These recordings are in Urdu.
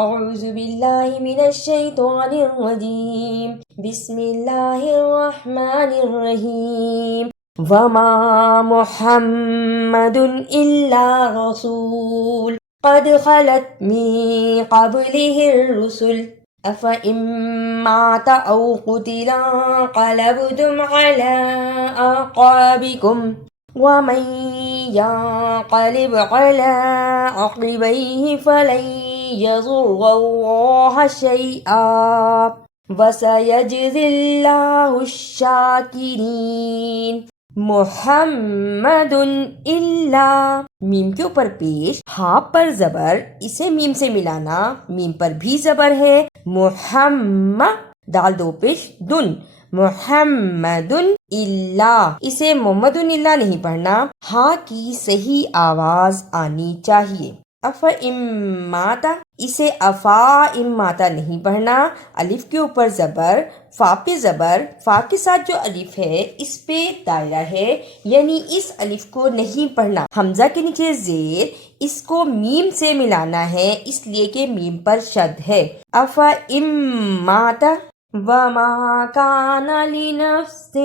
اعوذ باللہ من الشیطان الرجیم بسم اللہ الرحمن الرحیم وما محمد الا رسول قد خلت من قبله الرسل افإن مات او قتل انقلبتم على اعقابكم ومن ينقلب على عقبيه فلن يضر الله شيئا وسيجزي الله الشاكرين محمد الا میم کے اوپر پیش، ہاں پر زبر، اسے میم سے ملانا، میم پر بھی زبر ہے، محمد دال دو پیش دن، محمد الا، اسے محمد الا نہیں پڑھنا، ہاں کی صحیح آواز آنی چاہیے۔ افا اسے افا اماتا نہیں پڑھنا، الف کے اوپر زبر، فا پہ زبر، فا کے ساتھ جو الف ہے اس پہ دائرہ ہے، یعنی اس الف کو نہیں پڑھنا۔ حمزہ کے نیچے زیر، اس کو میم سے ملانا ہے، اس لیے کہ میم پر شد ہے۔ افا اماتا وَمَا كَانَ لِنَفْسٍ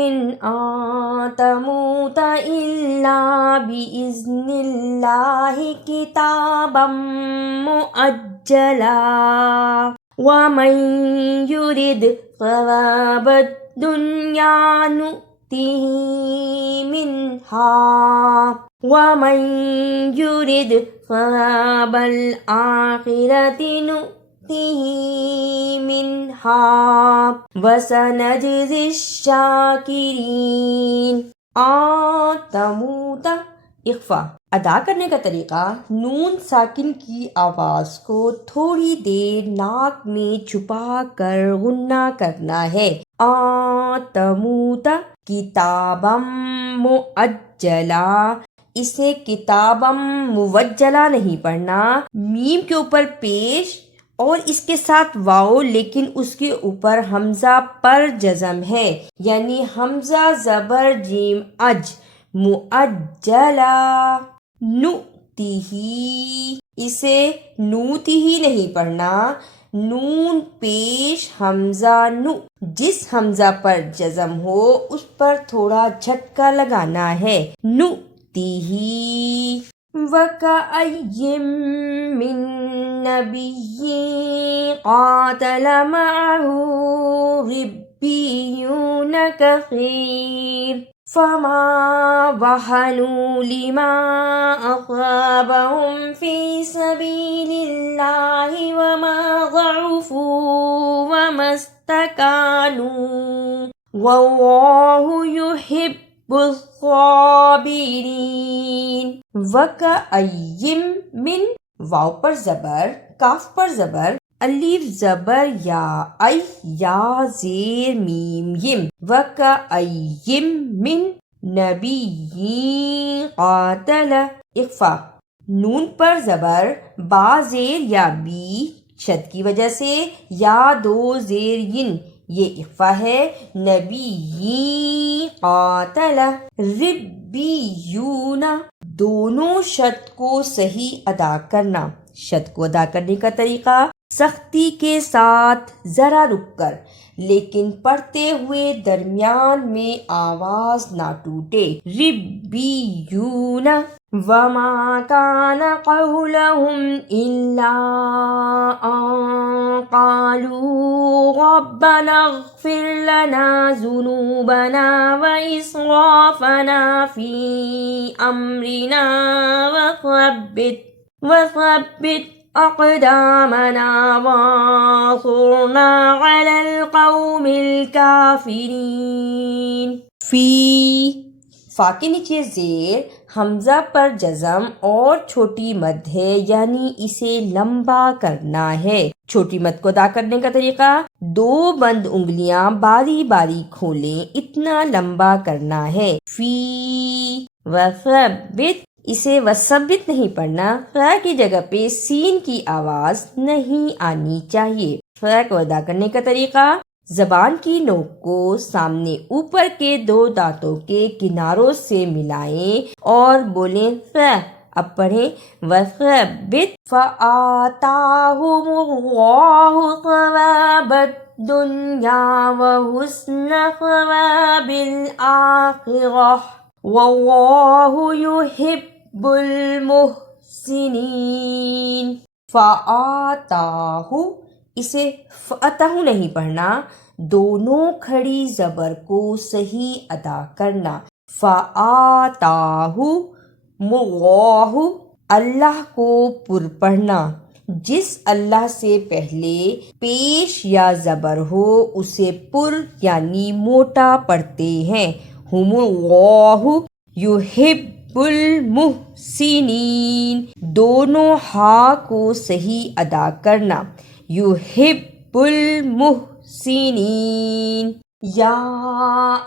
أَن تَمُوتَ إِلَّا بِإِذْنِ اللَّهِ كِتَابًا مُؤَجَّلًا وَمَن يُرِدْ ثَوَابَ الدُّنْيَا نُؤْتِهِ مِنْهَا وَمَن يُرِدْ ثَوَابَ الْآخِرَةِ نُؤْتِهِ منها وسنجزي الشاكرين۔ تموت اخفا ادا کرنے کا طریقہ، نون ساکن کی آواز کو تھوڑی دیر ناک میں چھپا کر غنہ کرنا ہے۔ تموت کتابم مؤجلا، اسے کتابم موجلا نہیں پڑھنا، میم کے اوپر پیش اور اس کے ساتھ واؤ، لیکن اس کے اوپر حمزہ پر جزم ہے، یعنی حمزہ زبر جیم اج، مؤجلا۔ نُؤْتِهِ، اسے نوتی ہی نہیں پڑھنا، نون پیش حمزہ نو، جس حمزہ پر جزم ہو اس پر تھوڑا جھٹکا لگانا ہے، نُؤْتِهِ۔ وَكَأَيٍّ مِّن نَّبِيٍّ قَاتَلَ مَعَهُ رِبِّيُّونَ كَثِيرٌ فَمَا وَهَنُوا لِمَا أَصَابَهُمْ فِي سَبِيلِ اللَّهِ وَمَا ضَعُفُوا وَمَا اسْتَكَانُوا وَاللَّهُ يُحِبُّ الصابرین۔ وَكَأَيٍّ مِّن، واو پر زبر، کاف پر زبر، الف زبر یا، ای یا زیر میم یم، وَكَأَيٍّ مِّن نَبِيٍّ قَاتَلَ اخفا، نون پر زبر، با زیر یا بی، شد کی وجہ سے، یا دو زیر ین، یہ اخفا ہے، نبی قاتل، ربیون، دونوں شد کو صحیح ادا کرنا۔ شد کو ادا کرنے کا طریقہ، سختی کے ساتھ ذرا رک کر، لیکن پڑھتے ہوئے درمیان میں آواز نہ ٹوٹے، ربیون۔ وَمَا كَانَ قَوْلَهُمْ إِلَّا أَن قَالُوا رَبَّنَا اغْفِرْ لَنَا ذُنُوبَنَا وَإِسْرَافَنَا فِي أَمْرِنَا وَثَبِّتْ أَقْدَامَنَا وَانصُرْنَا عَلَى الْقَوْمِ الْكَافِرِينَ۔ فی، فا کے نیچے زیر، حمزہ پر جزم اور چھوٹی مد ہے، یعنی اسے لمبا کرنا ہے۔ چھوٹی مد کو ادا کرنے کا طریقہ، دو بند انگلیاں باری باری کھولیں، اتنا لمبا کرنا ہے۔ فی وثبت، اسے وثبت نہیں پڑھنا، فا کی جگہ پہ سین کی آواز نہیں آنی چاہیے۔ فا کو ادا کرنے کا طریقہ، زبان کی نوک کو سامنے اوپر کے دو دانتوں کے کناروں سے ملائیں اور بولیں فا، اب پڑھیں وَثَبِّتْ فَآتَاهُمُ اللَّهُ ثَوَابَ الدُّنْيَا وَحُسْنَ ثَوَابِ الْآخِرَةِ وَاللَّهُ يُحِبُّ الْمُحْسِنِينَ۔ فَآتَاهُ، اسے فَأَتَاهُ نہیں پڑھنا، دونوں کھڑی زبر کو صحیح ادا کرنا۔ فَآتَاهُ مُغَاہُ، اللہ کو پر پڑھنا، جس اللہ سے پہلے پیش یا زبر ہو اسے پر یعنی موٹا پڑھتے ہیں۔ ہم اللہ یحب المحسنین، دونوں ہا کو صحیح ادا کرنا، یحب المحسنین۔ یا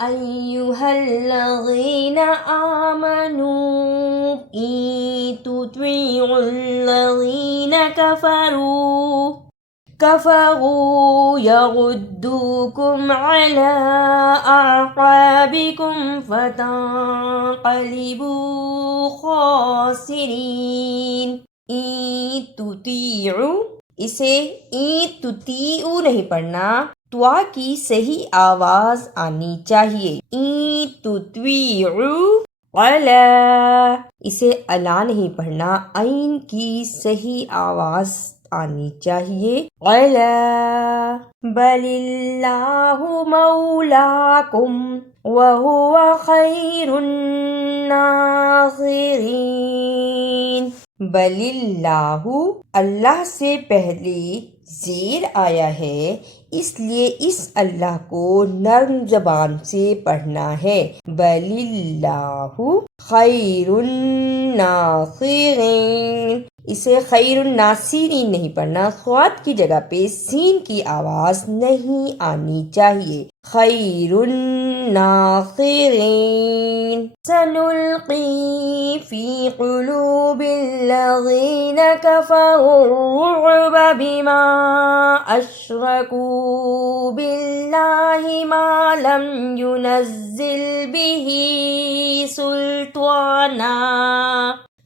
ایہا الذین آمنوا ان تطیعوا الذین کفروا یردوکم علی اعقابکم فتنقلبوا خاسرین۔ ان تطیعوا، اسے این تطیعوا نہیں پڑھنا، توا کی صحیح آواز آنی چاہیے۔ این تطیعوا علی، اسے الا نہیں پڑھنا، عین کی صحیح آواز آنی چاہیے۔ علی، بل اللہ مولاکم وہو خیر الناصرین۔ بل اللہ، اللہ سے پہلے زیر آیا ہے، اس لیے اس اللہ کو نرم زبان سے پڑھنا ہے۔ بل اللہ خیر الناصرین، اسے خیر الناصرین نہیں پڑھنا، صاد کی جگہ پہ سین کی آواز نہیں آنی چاہیے۔ خیر الناصرین۔ سنلقی فی قلوب الذین کفروا الرعب بما اشرکوا باللہ ما لم ينزل به سلطانا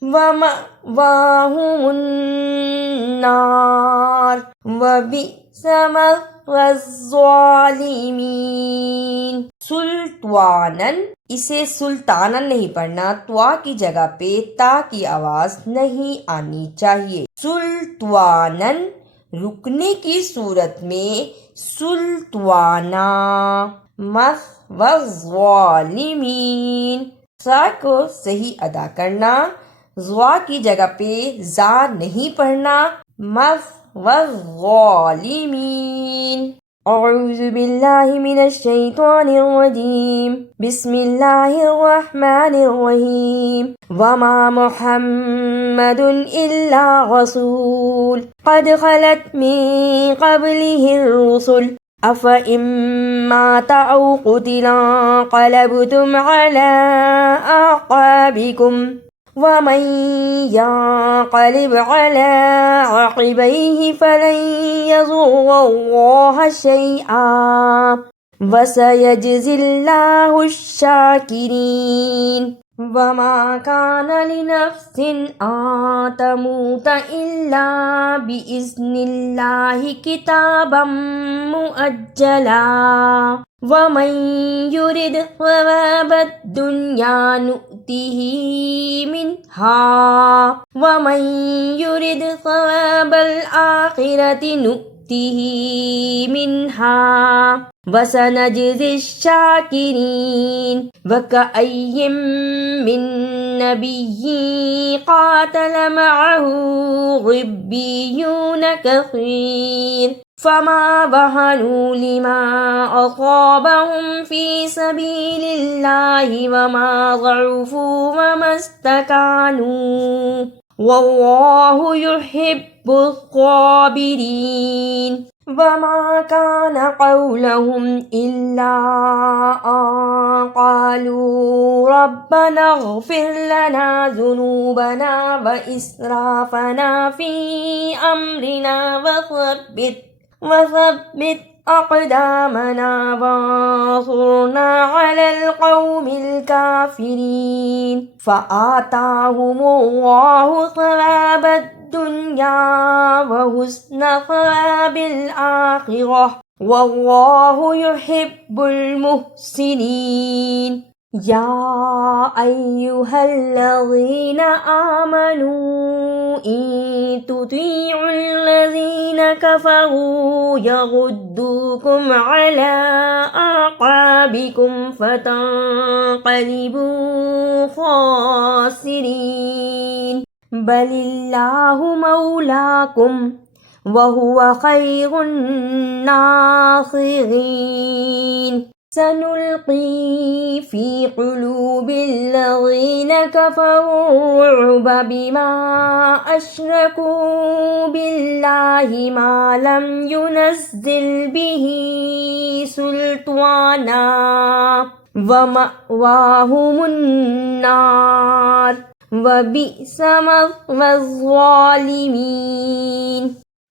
ومأواہم النار وبئس مثوى الظالمین۔ سلطانن، اسے سلطانن نہیں پڑھنا، توا کی جگہ پہ تا کی آواز نہیں آنی چاہیے۔ سلطانن، رکنے کی صورت میں سلطانا۔ مثوى الظالمین، سا کو صحیح ادا کرنا، زوا کی جگہ پہ زا نہیں پڑھنا۔ مثوى الظالمین۔ اعوذ باللہ من الشیطان الرجیم، بسم اللہ الرحمن الرحیم۔ وما محمد الا رسول قد خلت من قبلہ الرسل افإن مات او قتل انقلبتم على اعقابکم ومن ينقلب على عقبيه فلن يضر الله شيئا وسيجزي الله الشاكرين۔ وما كان لنفس أن تموت إلا بإذن الله كتابا مؤجلا ومن يرد ثواب الدنيا نؤته منها ومن يرد ثواب الآخرة نؤته منها وسنجزي الشاكرين۔ وكأي من نبي قاتل معه ربيون كثير فما وهنوا لما أصابهم في سبيل الله وما ضعفوا وما استكانوا والله يحب الصابرين۔ وما كان قولهم إلا أن قالوا ربنا اغفر لنا ذنوبنا وإسرافنا في أمرنا وثبت أقدامنا وانصرنا على القوم الكافرين فآتاهم الله ثواب الدنيا وحسن ثواب الآخرة والله يحب المحسنين يا أيها الذين آمنوا إن تطيعوا الذين كفروا يردوكم على أعقابكم فتنقلبوا خاسرين بل الله مولاكم وهو خير الناصرين سنلقي في قلوب الذين كفروا الرعب بما أشركوا بالله ما لم ينزل به سلطانا ومأواهم النار وبئس مثوى الظالمين।